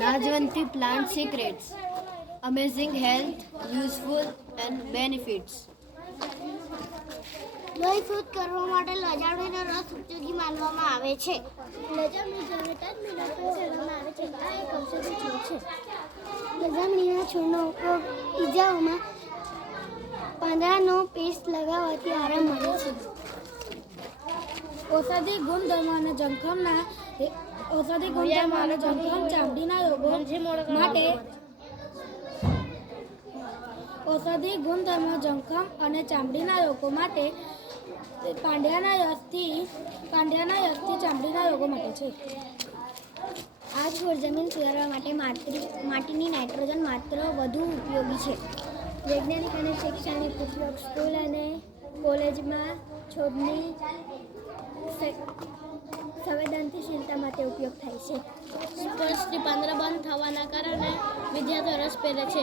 Najwanti plant secrets, amazing health, useful and benefits. લોહી શુદ્ધ કરવા માટે લજામણીનો રસ ઉપયોગી માનવામાં આવે છે. લજામણી જનરેટર મિલનમાં કરવામાં આવે છે. આ એક ઔષધિ છોડ છે. લજામણીના છોડનો ઉપયોગ ઈજાઓમાં પાંદડાનો પેસ્ટ લગાવવાથી આરામ મળે છે. ઔષધિ ગુણધર્મો અને જંખમ ચામડીના રોગો માટે ઔષધિ ગુણધર્મો જંખમ અને ચામડીના રોગો માટે પાંડ્યાના યશથી ચામડીના રોગો માટે છે. આ છોડ જમીન સુધારવા માટે માટીની નાઇટ્રોજન માત્ર વધુ ઉપયોગી છે. વૈજ્ઞાનિક અને શૈક્ષણિક ઉપયોગ સ્કૂલ અને કોલેજમાં છોડની સંવેદનશીલતા માટે ઉપયોગ થાય છે. સ્પર્શથી પાંદડા બંધ થવાના કારણે વિદ્યાર્થીઓ રસ પહેરે છે.